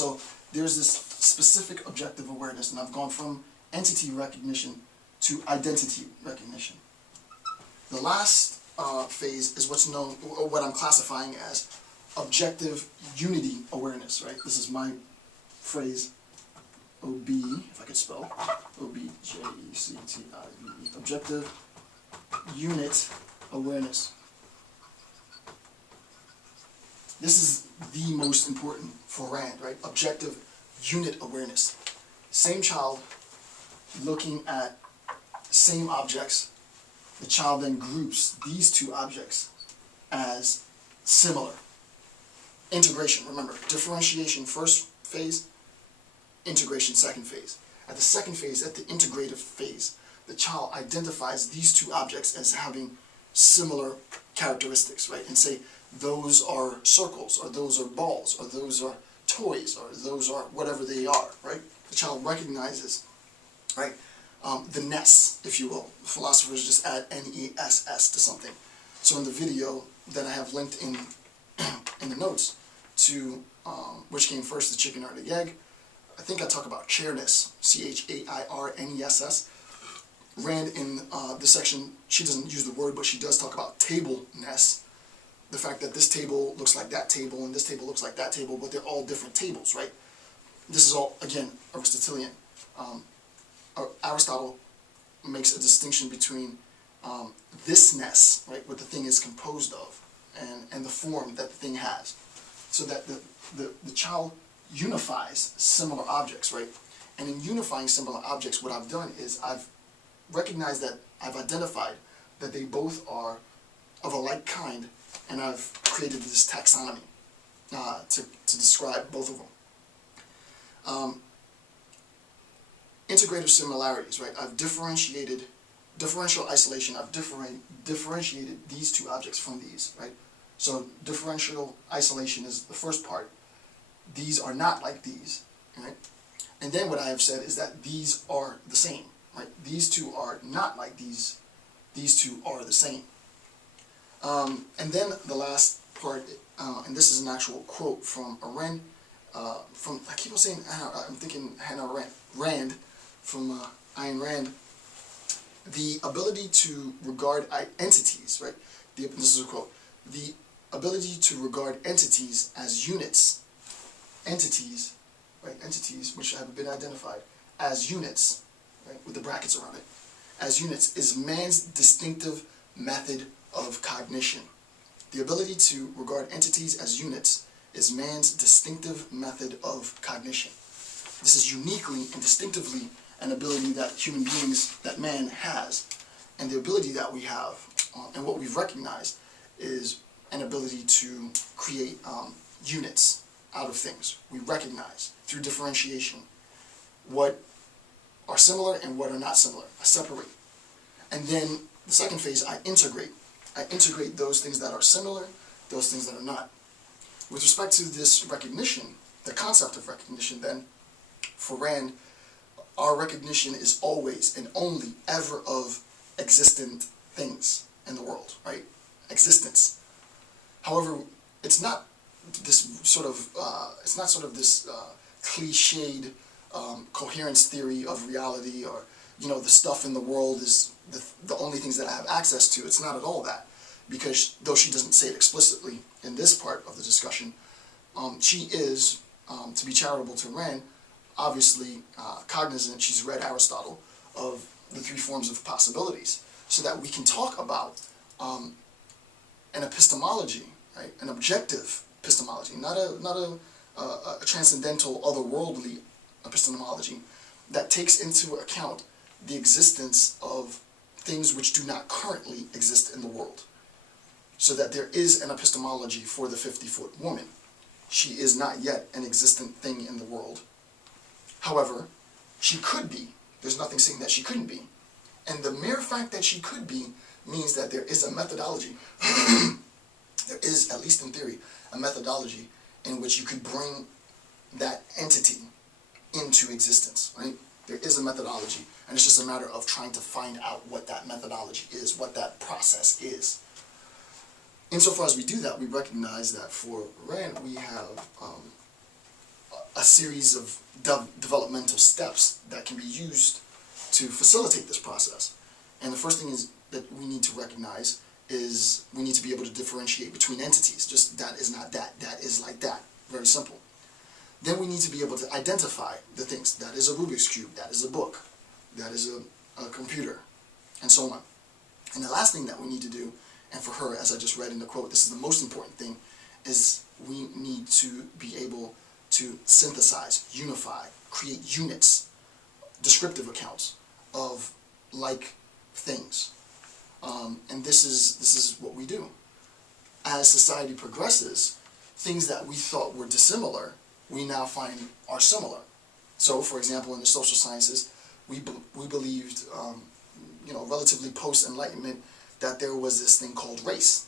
So there's this specific objective awareness, and I've gone from entity recognition to identity recognition. The last phase is what's known, or what I'm classifying as objective unity awareness, right? This is my phrase, OB, if I could spell, OBJECTIVE, objective unit awareness. This is the most important for Rand, right? Objective unit awareness. Same child looking at same objects. The child then groups these two objects as similar. Integration, remember, differentiation first phase, integration second phase. At the second phase, at the integrative phase, the child identifies these two objects as having similar characteristics, right? And say, those are circles, or those are balls, or those are toys, or those are whatever they are, right? The child recognizes, right, the ness, if you will. Philosophers just add N-E-S-S to something. So in the video that I have linked in the notes to which came first, the chicken or the egg, I think I talk about chairness, C-H-A-I-R-N-E-S-S. Rand in this section, she doesn't use the word, but she does talk about table-ness. The fact that this table looks like that table and this table looks like that table, but they're all different tables, right? This is all, again, Aristotelian. Aristotle makes a distinction between thisness, right, what the thing is composed of, and the form that the thing has. So that the child unifies similar objects, right? And in unifying similar objects, what I've done is I've recognized that I've identified that they both are of a like kind, and I've created this taxonomy to describe both of them. Integrative similarities, right? I've differential isolation, I've differentiated these two objects from these, right? So differential isolation is the first part. These are not like these, right? And then what I have said is that these are the same, right? These two are not like these. These two are the same. And then the last part, and this is an actual quote from Arendt, I keep on saying, I'm thinking Hannah Rand, from Ayn Rand, the ability to regard entities, right? This is a quote. The ability to regard entities as units, entities, right? Entities which have been identified as units, right? With the brackets around it, as units, is man's distinctive method of cognition. The ability to regard entities as units is man's distinctive method of cognition. This is uniquely and distinctively an ability that human beings, that man has. And the ability that we have, and what we've recognized, is an ability to create units out of things. We recognize, through differentiation, what are similar and what are not similar. I separate. And then the second phase, I integrate. I integrate those things that are similar, those things that are not. With respect to this recognition, the concept of recognition, then, for Rand, our recognition is always and only ever of existent things in the world, right? Existence. However, it's not this sort of this cliched coherence theory of reality, or the stuff in the world is the only things that I have access to. It's not at all that, because though she doesn't say it explicitly in this part of the discussion, she is, to be charitable to Rand, obviously cognizant, she's read Aristotle, of the three forms of possibilities, so that we can talk about an epistemology, right? An objective epistemology, not a transcendental, otherworldly epistemology that takes into account the existence of things which do not currently exist in the world. So that there is an epistemology for the 50-foot woman. She is not yet an existent thing in the world. However, she could be. There's nothing saying that she couldn't be. And the mere fact that she could be means that there is a methodology, there is, at least in theory, a methodology in which you could bring that entity into existence, right? There is a methodology, and it's just a matter of trying to find out what that methodology is, what that process is. Insofar as we do that, we recognize that for Rand, we have a a series of developmental steps that can be used to facilitate this process. And the first thing is that we need to recognize is we need to be able to differentiate between entities. Just that is not that, that is like that. Very simple. Then we need to be able to identify the things. That is a Rubik's Cube, that is a book, that is a computer, and so on. And the last thing that we need to do, and for her, as I just read in the quote, this is the most important thing, is we need to be able to synthesize, unify, create units, descriptive accounts of like things. And this is what we do. As society progresses, things that we thought were dissimilar, we now find are similar. So, for example, in the social sciences, we believed, relatively post-Enlightenment, that there was this thing called race,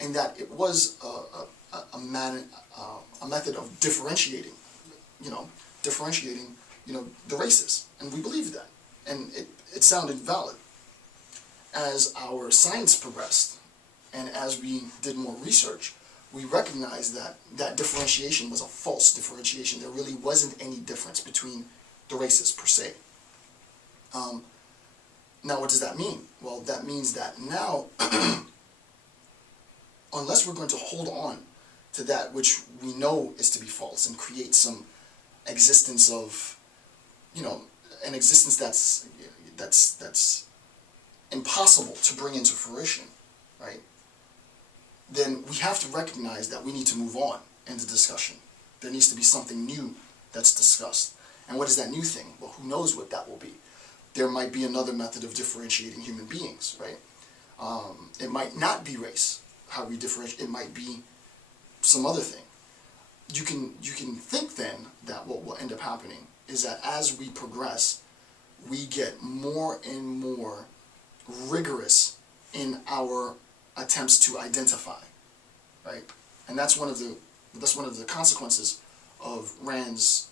and that it was a method of differentiating, the races, and we believed that, and it sounded valid. As our science progressed, and as we did more research, we recognized that that differentiation was a false differentiation. There really wasn't any difference between the races per se. Now, what does that mean? Well, that means that now, unless we're going to hold on to that which we know is to be false and create some existence of, an existence that's impossible to bring into fruition, right? Then we have to recognize that we need to move on in the discussion. There needs to be something new that's discussed. And what is that new thing? Well, who knows what that will be? There might be another method of differentiating human beings, right? It might not be race, how we differentiate. It might be some other thing. You can think then that what will end up happening is that as we progress, we get more and more rigorous in our attempts to identify, right? And that's one of the consequences of Rand's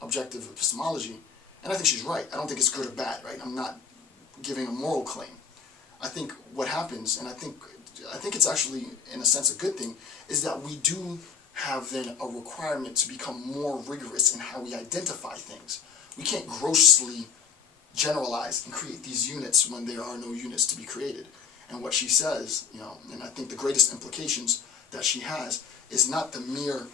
objective epistemology. And I think she's right. I don't think it's good or bad, right? I'm not giving a moral claim. I think what happens, and I think it's actually, in a sense, a good thing, is that we do have then a requirement to become more rigorous in how we identify things. We can't grossly generalize and create these units when there are no units to be created. And what she says, and I think the greatest implications that she has is not the mere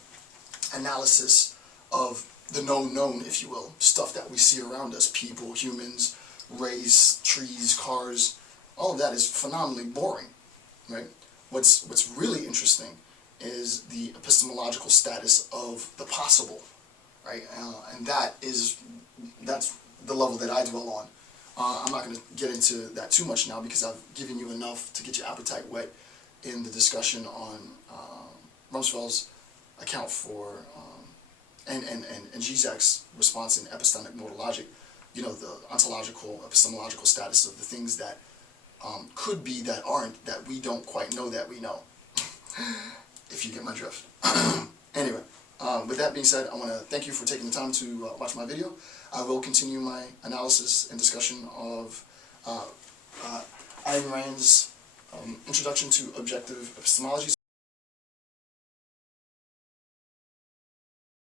analysis of the known, if you will, stuff that we see around us, people, humans, race, trees, cars. All of that is phenomenally boring, right? What's really interesting is the epistemological status of the possible, right? And that's the level that I dwell on. I'm not going to get into that too much now because I've given you enough to get your appetite whet in the discussion on Rumsfeld's account for and Zizek's response in epistemic modal logic, the ontological, epistemological status of the things that could be, that aren't, that we don't quite know that we know, if you get my drift. Anyway, with that being said, I want to thank you for taking the time to watch my video. I will continue my analysis and discussion of Ayn Rand's Introduction to Objective Epistemology.